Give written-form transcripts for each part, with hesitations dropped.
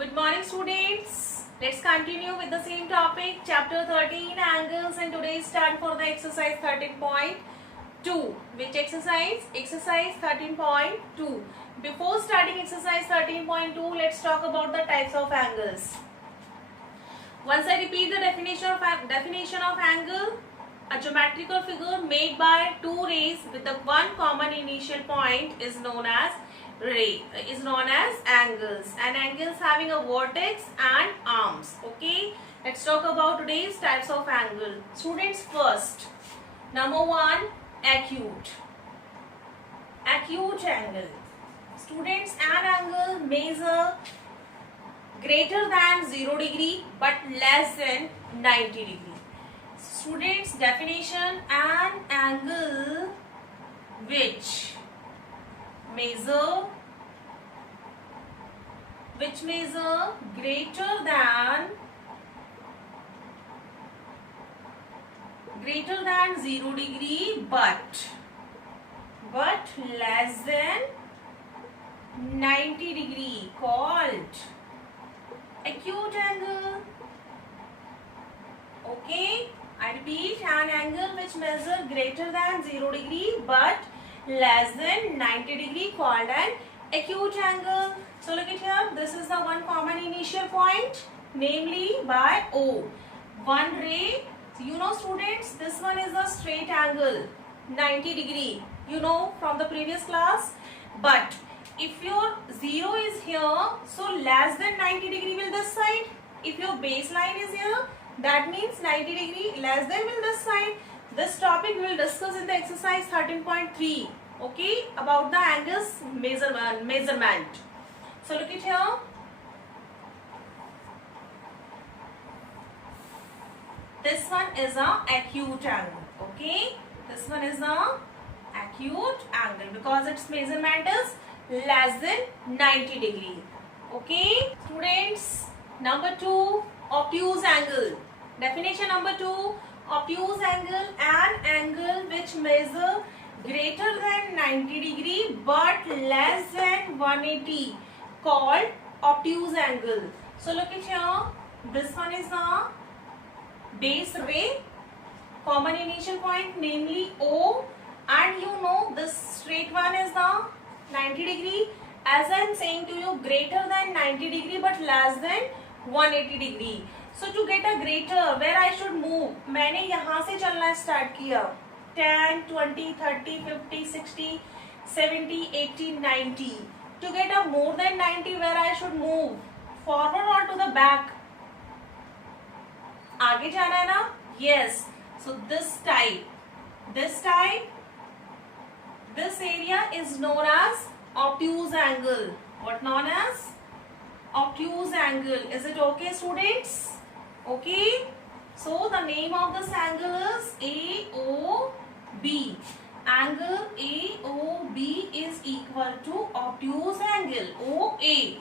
Good morning, students. Let's continue with the same topic, chapter 13, angles, and today's start for the exercise 13.2. Which exercise? Exercise 13.2. Before starting exercise 13.2, let's talk about the types of angles. Once I repeat the definition of angle, a geometrical figure made by two rays with the one common initial point is known as angles, and angles having a vertex and arms. Okay, let's talk about today's types of angle. Students, first, number one, acute angle. Students, an angle measure greater than 0 degree but less than 90 degree. Students, definition, an angle which measure greater than 0 degree but less than 90 degree called acute angle. Okay, I repeat, an angle which measure greater than 0 degree but less than 90 degree called an acute angle. So look at here, this is the one common initial point, namely by O. One ray, you know students, this one is a straight angle, 90 degree, you know from the previous class. But if your 0 is here, so less than 90 degree will this side. If your baseline is here, that means 90 degree less than will this side. This topic we will discuss in the exercise 13.3. Okay, about the angles measurement. So look at here. This one is a acute angle. Okay, this one is a acute angle because its measurement is less than 90 degree. Okay, students, number 2, obtuse angle. Definition number 2, obtuse angle, an angle which measure greater than 90 degree but less than 180 called obtuse angle. So look at here, this one is the base ray, common initial point, namely O, and you know this straight one is the 90 degree. As I am saying to you, greater than 90 degree but less than 180 degree. So to get a greater, where I should move, मैंने यहाँ से चलना start किया, 10, 20, 30, 50, 60, 70, 80, 90. To get a more than 90, where I should move, forward or to the back? आगे जाना है ना? Yes. So this area is known as obtuse angle. What known as? Obtuse angle. Is it okay, students? Okay. So the name of this angle is AOB. Angle AOB is equal to obtuse angle OA.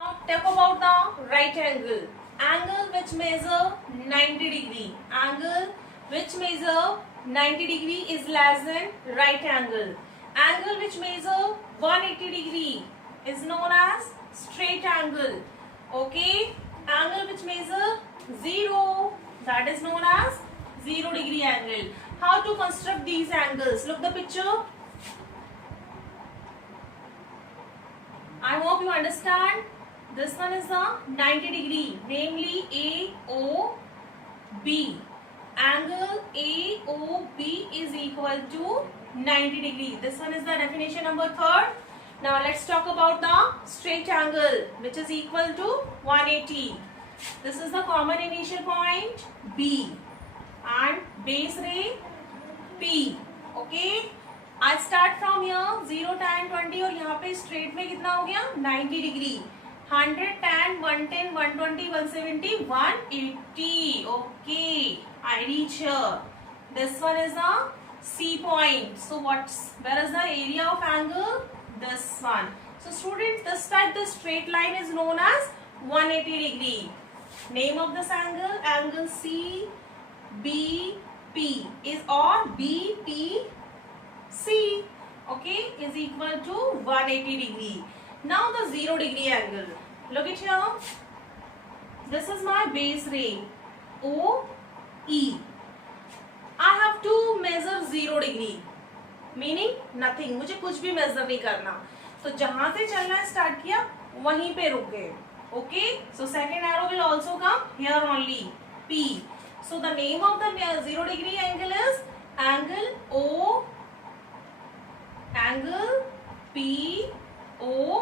Now talk about the right angle. Angle which measure 90 degree. Angle which measure 90 degree is less than right angle. Angle which measure 180 degree is known as straight angle. Okay. Angle which measure 0, that is known as 0 degree angle. How to construct these angles? Look the picture. I hope you understand. This one is the 90 degree, namely AOB. Angle AOB is equal to 90 degree. This one is the definition number 3rd. Now let's talk about the straight angle which is equal to 180. This is the common initial point B and base ray P. Okay, I start from here 0, 10, 20 और यहाँ पे straight में कितना हो गया 90 degree. 100, 10, 110, 120, 170, 180. Okay, I reach here. This one is the C point. So where is the area of angle? This one. So students, this type, the straight line is known as 180 degree. Name of this angle, angle CBP is or BPC. Okay, is equal to 180 degree. Now the 0 degree angle. Look at here. This is my base ray OE. I have to measure 0 degree. Meaning nothing. मुझे कुछ भी measure नहीं करना. तो जहां से चलना start किया वहीं पे रुक गए. Okay. So second arrow will also come here only. P. So the name of the 0 degree angle is angle O. Angle POE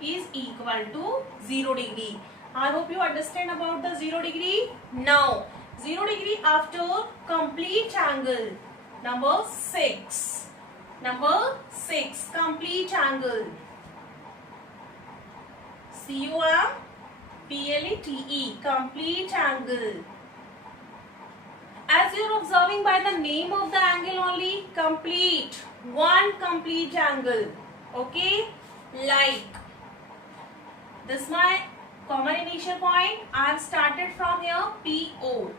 is equal to 0 degree. I hope you understand about the 0 degree. Now 0 degree after complete angle. Number 6. Number 6. Complete angle. COMPLETE. Complete angle. As you are observing by the name of the angle only, complete. One complete angle. Okay? Like this my common initial point. I have started from here PO.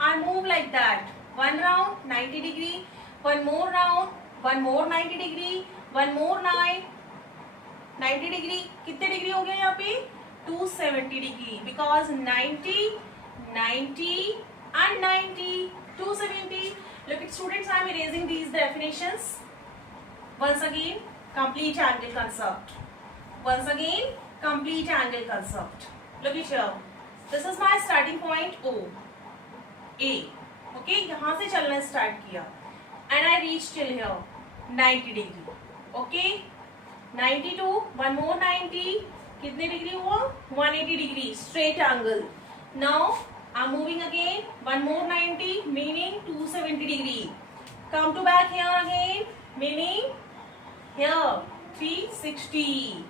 I move like that. One round 90 degree. One more round. One more 90 degree. One more 90 degree. कितने degree हो गया यहाँ पे 270 degree. Because 90, 90 and 90, 270. Look at students, I am erasing these definitions. Once again, complete angle concept. Once again, complete angle concept. Look at here. This is my starting point O. A. Okay, यहाँ से चलना start किया. And I reached till here 90 degree. Okay, 92. One more 90. कितने degree हुआ 180 degree straight angle. Now I'm moving again. One more 90, meaning 270 degree. Come to back here again, meaning here 360.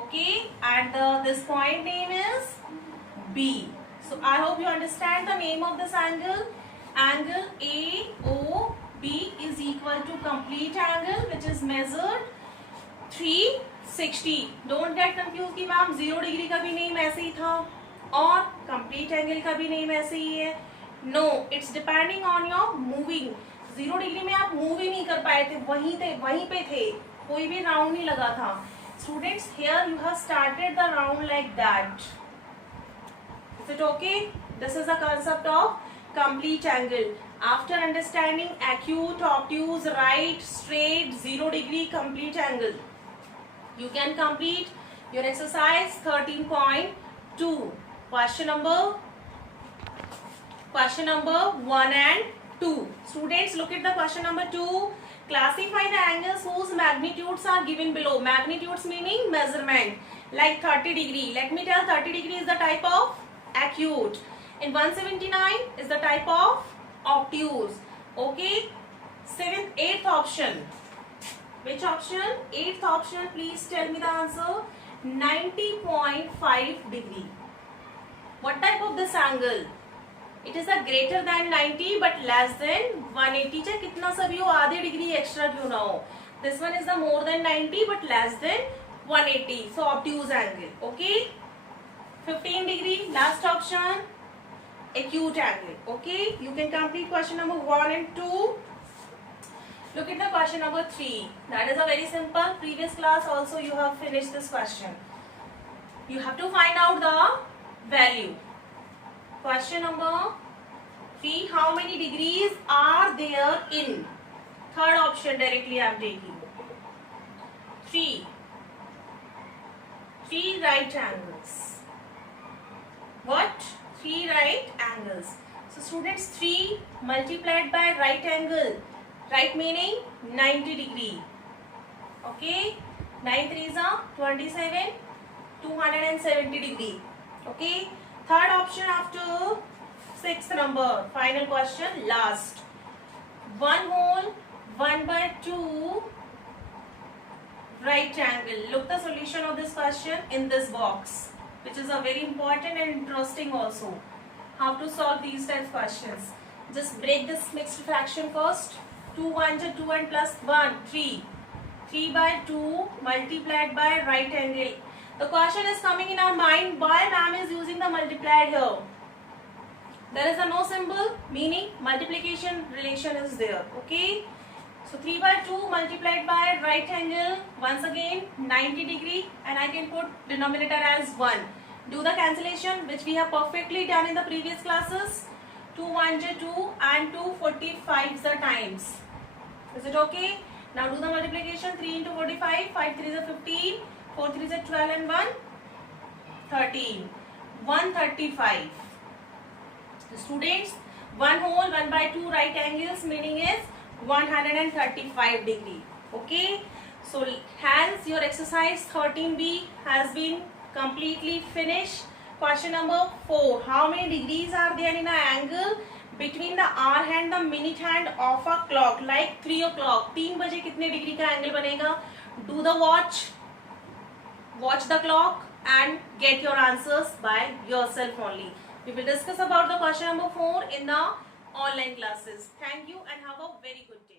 Okay, and this point name is B. So I hope you understand the name of this angle. Angle AOB is equal to complete angle, which is measured 360. Don't get confused कि ma'am 0 degree का भी name ऐसे ही था और complete angle का भी name ऐसे ही है. No, its depending on your moving. 0 degree में आप मूव ही नहीं कर पाए थे, वहीं पे थे, कोई भी राउंड नहीं लगा था. Students, here you have started the round like that. Is it okay? This is the concept of complete angle. After understanding acute, obtuse, right, straight, 0 degree complete angle, you can complete your exercise 13.2. Question number 1 and 2. Students, look at the question number 2. Classify the angles whose magnitudes are given below. Magnitudes meaning measurement. Like 30 degree. Let me tell, 30 degree is the type of acute. And 179 is the type of obtuse. Okay. 8th option. Which option? 8th option. Please tell me the answer. 90.5 degree. What type of this angle? It is a greater than 90 but less than 180. चाहे कितना सा भी हो, आधे degree extra क्यों ना हो. This one is the more than 90 but less than 180. So obtuse angle. Okay. 15 degree. Last option. Acute angle. Okay. You can complete question number 1 and 2. Look at the question number 3. That is a very simple. Previous class also you have finished this question. You have to find out the value. Question number 3. How many degrees are there in? Third option directly I am taking. 3. 3 right angles. What? 3 right angles. So students, 3 multiplied by right angle. Right meaning 90 degree. Okay. 9 3s are 27. 270 degree. Okay. Third option after 6th number. Final question. Last. 1 whole 1/2 right angle. Look the solution of this question in this box, which is a very important and interesting also. How to solve these types of questions. Just break this mixed fraction first. 2 1s are 2 and plus 1 3. 3/2 multiplied by right angle. The question is coming in our mind, why ma'am is using the multiplied here? There is a no symbol, meaning multiplication relation is there. Okay. So 3 by 2 multiplied by right angle, once again 90 degree, and I can put denominator as 1. Do the cancellation which we have perfectly done in the previous classes. 2 1 is 2 and 2 45 the times. Is it okay? Now do the multiplication. 3 into 45, 5 3 is 15, 4 3 is 12 and 1 13. 135. Students, 1 whole 1 by 2 right angles meaning is 135 degree. Okay, so hence your exercise 13b has been completely finished. Question number 4, how many degrees are there in an angle between the hour hand, the minute hand of a clock, like 3 o'clock? 3 बजे कितने degree का angle बनेगा? Do the watch the clock and get your answers by yourself only. We will discuss about the question number 4 in the online classes. Thank you and have a very good day.